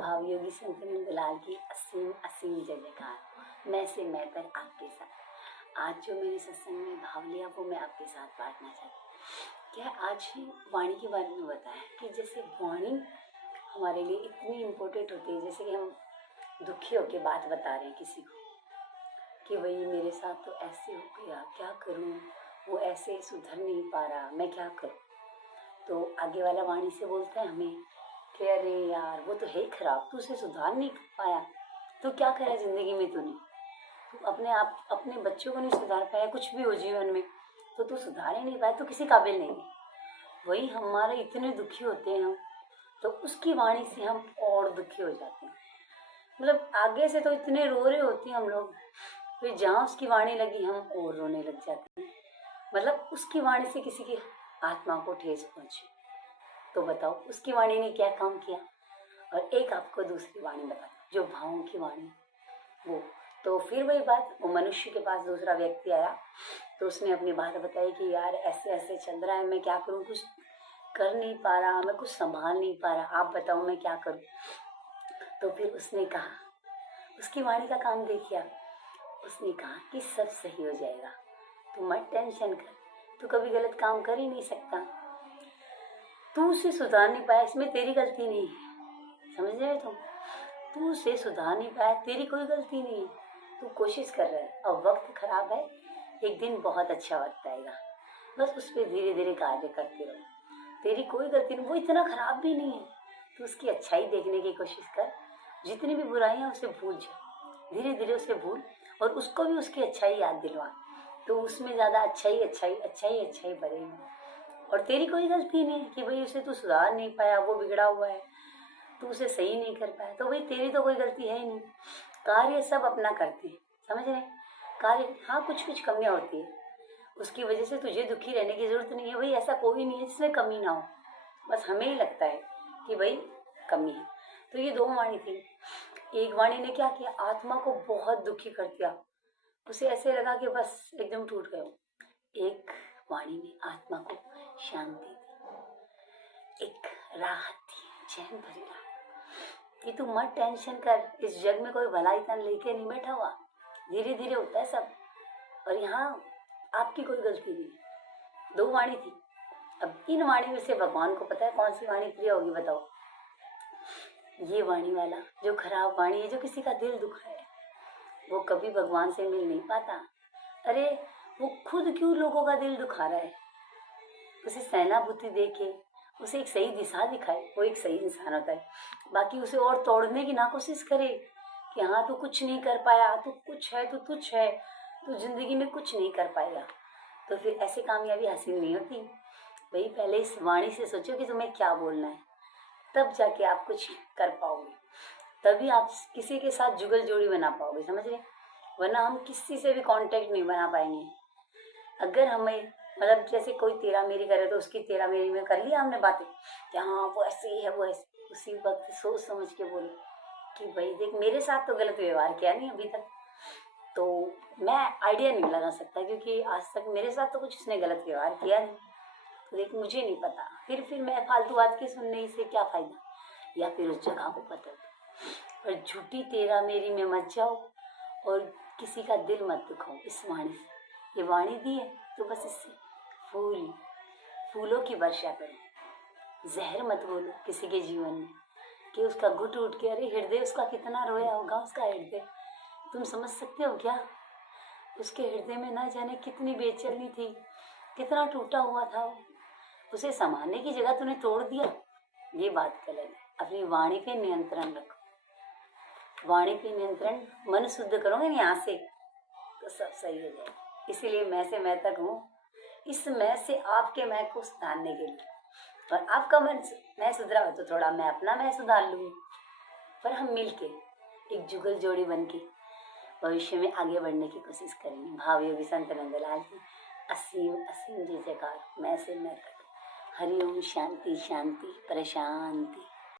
भाव योगी संत नंदलाल की असीम असीम जय जयकार। मैं से मैं तक आपके साथ आज जो मैंने सत्संग में भाव लिया वो मैं आपके साथ बांटना चाहती हूँ। क्या आज ही वाणी के बारे में बताया कि जैसे वाणी हमारे लिए इतनी इम्पोर्टेंट होती है। जैसे कि हम दुखी होकर बात बता रहे हैं किसी को कि वही मेरे साथ तो ऐसे हो गया, क्या करूँ, वो ऐसे सुधर नहीं पा रहा, मैं क्या करूँ। तो आगे वाला वाणी से बोलता है हमें कि अरे यार वो तो है ही खराब, तू उसे सुधार नहीं पाया, तो क्या करा जिंदगी में तूने, तू अपने आप अपने बच्चों को नहीं सुधार पाया, कुछ भी हो जीवन में तो तू सुधार ही नहीं पाया, तो किसी काबिल नहीं है। वही हमारे इतने दुखी होते हैं हम, तो उसकी वाणी से हम और दुखी हो जाते हैं। मतलब आगे से तो इतने रो रहे होते हैं हम लोग, फिर जहाँ उसकी वाणी लगी हम और रोने लग जाते हैं। मतलब उसकी वाणी से किसी की आत्मा को ठेस पहुंची। तो बताओ उसकी वाणी ने क्या काम किया। और एक आपको दूसरी वाणी बता जो भावों की वाणी वो। तो फिर वही बात, वो मनुष्य के पास दूसरा व्यक्ति आया तो उसने अपनी बात बताई कि यार ऐसे ऐसे चल रहा है, मैं क्या करूँ, कुछ कर नहीं पा रहा, मैं कुछ संभाल नहीं पा रहा, आप बताओ मैं क्या करूँ। तो फिर उसने कहा, उसकी वाणी का काम देखिए, उसने कहा कि सब सही हो जाएगा, तू मत टेंशन कर, तू कभी गलत काम कर ही नहीं सकता, तू उसे सुधार नहीं पाया, इसमें तेरी गलती नहीं है। समझ रहे हो तू उसे सुधार नहीं पाया, तेरी कोई गलती नहीं है, तू कोशिश कर रहा है। अब वक्त खराब है, एक दिन बहुत अच्छा वक्त आएगा, बस उस पर धीरे धीरे कार्य करते रहो, तेरी कोई गलती नहीं, वो इतना खराब भी नहीं है, तू उसकी अच्छाई देखने की कोशिश कर, जितनी भी बुराइयां उसे भूल जा, धीरे धीरे उसे भूल और उसको भी उसकी अच्छाई याद दिलवा, तो उसमें ज्यादा अच्छाई अच्छाई अच्छाई अच्छाई बढ़ेगी। और तेरी कोई गलती नहीं है कि भाई उसे तू सुधार नहीं पाया, वो बिगड़ा हुआ है, तू उसे सही नहीं कर पाया, तो भाई तेरी तो कोई गलती है ही नहीं। कार्य सब अपना करते हैं, समझ रहे। कार्य हाँ कुछ कुछ कमियां होती है, उसकी वजह से तुझे दुखी रहने की जरूरत नहीं है। भाई ऐसा कोई नहीं है जिसमें कमी ना हो, बस हमें ही लगता है कि भाई कमी है। तो ये दो वाणी थी। एक वाणी ने क्या किया, आत्मा को बहुत दुखी कर दिया, उसे ऐसे लगा कि बस एकदम टूट गए। एक वाणी ने आत्मा को शांति दी, एक राहत दी, चैन भरी राहत कि तू मत टेंशन कर, इस जग में कोई भलाई तन लेके नहीं बैठा हुआ, धीरे धीरे होता है सब, और यहाँ आपकी कोई गलती नहीं। दो वाणी थी। अब इन वाणी में से भगवान को पता है कौन सी वाणी प्रिय होगी, बताओ। ये वाणी वाला जो खराब वाणी है, जो किसी का दिल दुखाए, वो कभी भगवान से मिल नहीं पाता। अरे वो खुद क्यों लोगों का दिल दुखा रहा है, उसे सहानुभूति देके उसे एक सही दिशा दिखाए, वो एक सही इंसान होता है। बाकी उसे और तोड़ने की ना कोशिश करे कि हाँ तू कुछ नहीं कर पाया, तू कुछ है, तू तुच्छ है, तू जिंदगी में कुछ नहीं कर पाएगा, तो फिर ऐसी कामयाबी हासिल नहीं होती। भाई पहले इस वाणी से सोचो कि तुम्हें क्या बोलना है, तब जाके आप कुछ कर पाओगे, तभी आप किसी के साथ जुगल जोड़ी बना पाओगे, समझ रहे। वरना हम किसी से भी कांटेक्ट नहीं बना पाएंगे। अगर हमें मतलब जैसे कोई तेरा मेरी करे तो उसकी तेरा मेरी में कर लिया हमने बातें कि हाँ वो ऐसे ही है, वो ऐसे, उसी वक्त सोच समझ के बोलो कि भाई देख मेरे साथ तो गलत व्यवहार किया नहीं अभी तक, तो मैं आइडिया नहीं लगा सकता क्योंकि आज तक मेरे साथ तो कुछ उसने गलत व्यवहार किया नहीं, तो देख मुझे नहीं पता, फिर मैं फालतू बात की सुनने से क्या फायदा। या फिर उस जगह को बदल दो, पर झूठी तेरा मेरी में मत जाओ और किसी का दिल मत दुखाओ। इस वाणी से, ये वाणी दी है तो बस इससे फूलों की वर्षा करो, जहर मत बोलो किसी के जीवन में कि उसका घुट उठ के, अरे हृदय उसका कितना रोया होगा, उसका हृदय तुम समझ सकते हो क्या। उसके हृदय में ना जाने कितनी बेचैनी थी, कितना टूटा हुआ था वो, उसे संभालने की जगह तूने तोड़ दिया। ये बात गलत है। अपनी वाणी पे नियंत्रण रखो, वाणी पे नियंत्रण, मन शुद्ध करोगे ना यहाँ से तो सब सही हो जाएगा। इसीलिए मैं से मैं तक हूँ, इस मैं से आपके मैं को सुधारने के लिए, और आपका मन मैं सुधरा हो तो थोड़ा मैं अपना मैं सुधार लूंगी, पर हम मिलके एक जुगल जोड़ी बन के भविष्य में आगे बढ़ने की कोशिश करेंगे। भाव योगी संत नंदलाल की असीम असीम जय जयकार। मैं से मैं तक। हरिओम। शांति शांति प्रशांति।